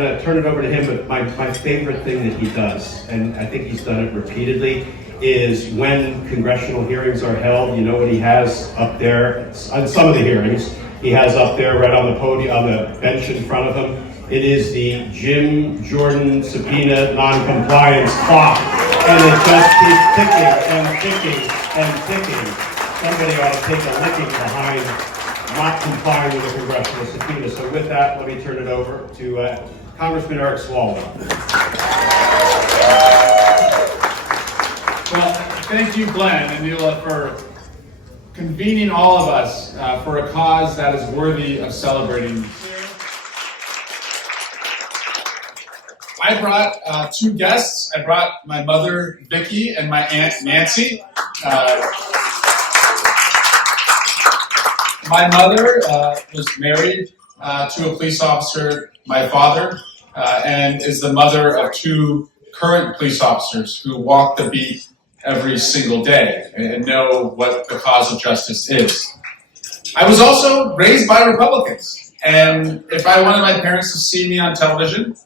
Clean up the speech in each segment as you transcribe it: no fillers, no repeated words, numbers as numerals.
Turn it over to him, but my favorite thing that he does, and I think he's done it repeatedly, is when congressional hearings are held, you know what he has up there, on some of the hearings, he has up there right on the podium, on the bench in front of him, it is the Jim Jordan subpoena non-compliance clock, and it just keeps ticking and ticking and ticking. Somebody ought to take a licking behind not complying with the congressional subpoena. So with that, let me turn it over to Congressman Eric Swalwell. Well, thank you, Glenn and Neela, for convening all of us for a cause that is worthy of celebrating. I brought two guests. I brought my mother, Vicki, and my aunt, Nancy. My mother was married to a police officer, my father, and is the mother of two current police officers who walk the beat every single day and know what the cause of justice is. I was also raised by Republicans, and if I wanted my parents to see me on television,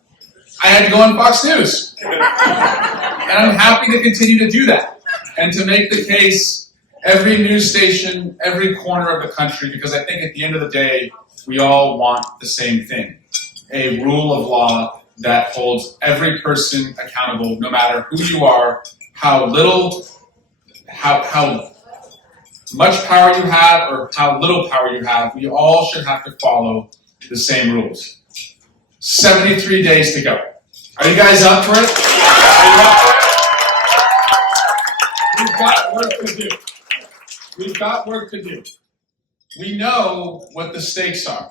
I had to go on Fox News. And I'm happy to continue to do that and to make the case every news station, every corner of the country, because I think at the end of the day, we all want the same thing. A rule of law that holds every person accountable, no matter who you are, how much power you have, or how little power you have. We all should have to follow the same rules. 73 days to go. Are you guys up for it? We've got work to do. We've got work to do. We know what the stakes are.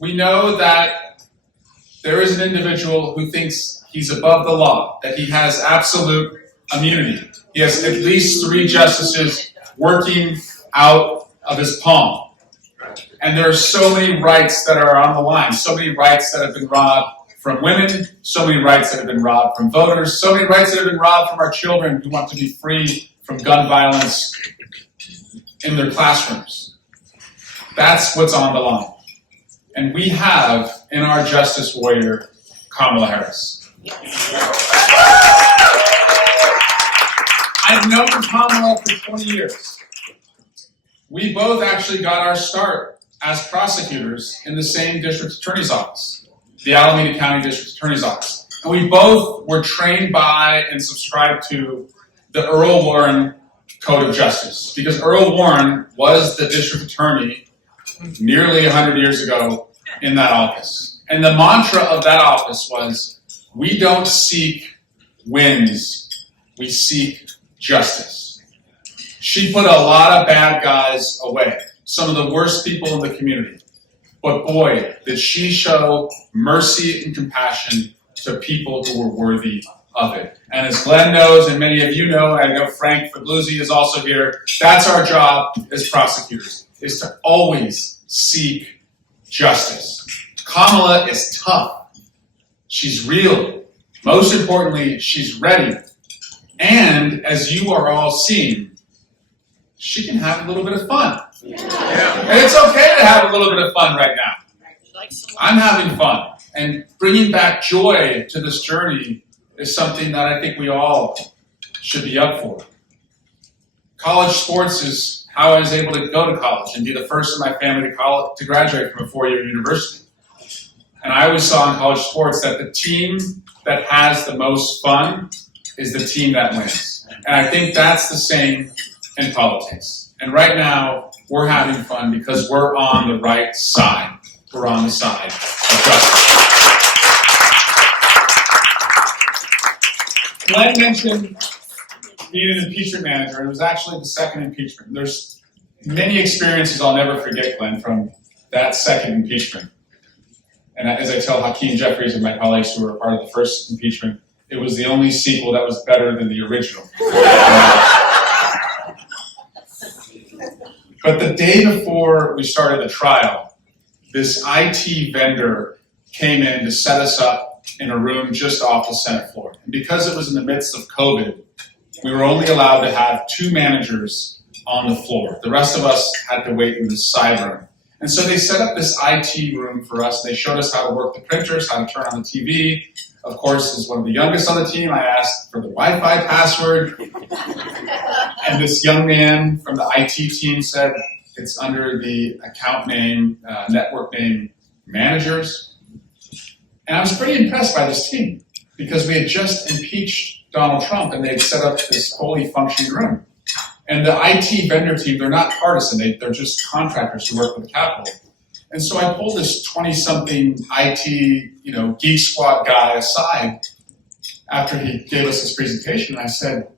We know that there is an individual who thinks he's above the law, that he has absolute immunity. He has at least 3 justices working out of his palm. And there are so many rights that are on the line, so many rights that have been robbed from women, so many rights that have been robbed from voters, so many rights that have been robbed from our children who want to be free from gun violence in their classrooms. That's what's on the line. And we have in our justice warrior, Kamala Harris. I've known Kamala for 20 years. We both actually got our start as prosecutors in the same district attorney's office, the Alameda County District Attorney's Office. And we both were trained by and subscribed to the Earl Warren Code of Justice, because Earl Warren was the district attorney nearly 100 years ago in that office. And the mantra of that office was, we don't seek wins, we seek justice. She put a lot of bad guys away, some of the worst people in the community. But boy, did she show mercy and compassion to people who were worthy of it. And as Glenn knows, and many of you know, I know Frank Fagluzzi is also here, that's our job as prosecutors, is to always seek justice. Kamala is tough. She's real. Most importantly, she's ready. And as you are all seeing, she can have a little bit of fun. Yeah. And it's okay to have a little bit of fun right now. I'm having fun. And bringing back joy to this journey is something that I think we all should be up for. College sports is how I was able to go to college and be the first in my family to graduate from a 4-year university. And I always saw in college sports that the team that has the most fun is the team that wins. And I think that's the same in politics. And right now, we're having fun because we're on the right side. We're on the side of justice. Glenn mentioned being an impeachment manager, and it was actually the second impeachment. There's many experiences I'll never forget, Glenn, from that second impeachment. And as I tell Hakeem Jeffries and my colleagues who were part of the first impeachment, it was the only sequel that was better than the original. But the day before we started the trial, this IT vendor came in to set us up in a room just off the Senate floor. And because it was in the midst of COVID, we were only allowed to have 2 managers on the floor. The rest of us had to wait in the side room. And so they set up this IT room for us. They showed us how to work the printers, how to turn on the TV. Of course, as one of the youngest on the team, I asked for the Wi-Fi password. And this young man from the IT team said it's under the account name, network name, managers. And I was pretty impressed by this team because we had just impeached Donald Trump and they had set up this fully functioning room. And the IT vendor team, they're not partisan, they're just contractors who work for the Capitol. And so I pulled this 20-something IT, Geek Squad guy aside after he gave us this presentation. And I said,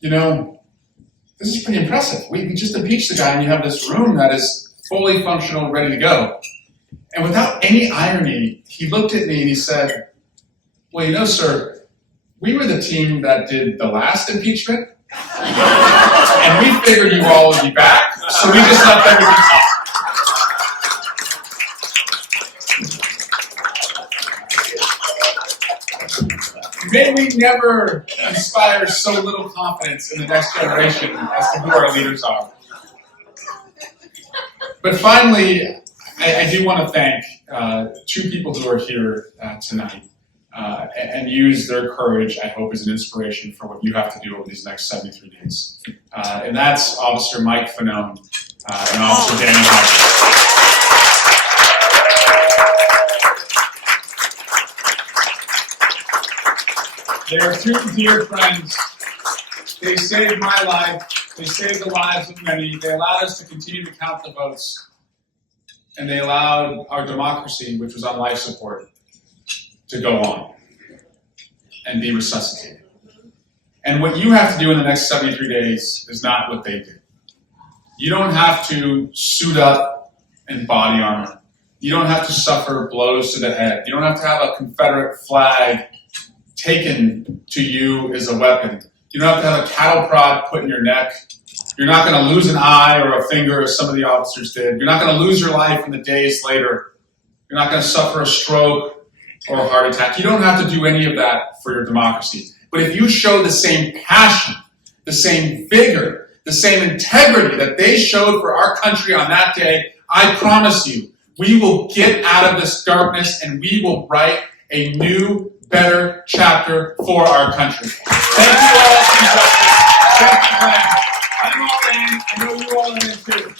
this is pretty impressive. We just impeached the guy and you have this room that is fully functional and ready to go. And without any irony, he looked at me and he said, well, sir, we were the team that did the last impeachment. And we figured you all would be back, so we just left everything off. May we never inspire so little confidence in the next generation as to who our leaders are. But finally, I do want to thank two people who are here tonight and use their courage, I hope, as an inspiration for what you have to do over these next 73 days. And that's Officer Mike Fanone and Officer Danny Hodges. They are two dear friends. They saved my life. They saved the lives of many. They allowed us to continue to count the votes. And they allowed our democracy, which was on life support, to go on and be resuscitated. And what you have to do in the next 73 days is not what they did. You don't have to suit up in body armor. You don't have to suffer blows to the head. You don't have to have a Confederate flag taken to you as a weapon. You don't have to have a cattle prod put in your neck. You're not going to lose an eye or a finger as some of the officers did. You're not going to lose your life in the days later. You're not going to suffer a stroke or a heart attack. You don't have to do any of that for your democracy. But if you show the same passion, the same vigor, the same integrity that they showed for our country on that day, I promise you, we will get out of this darkness and we will write a new, better chapter for our country. Thank you all for your justice. Thank you, Glenn. I'm all in. I know you all are in too.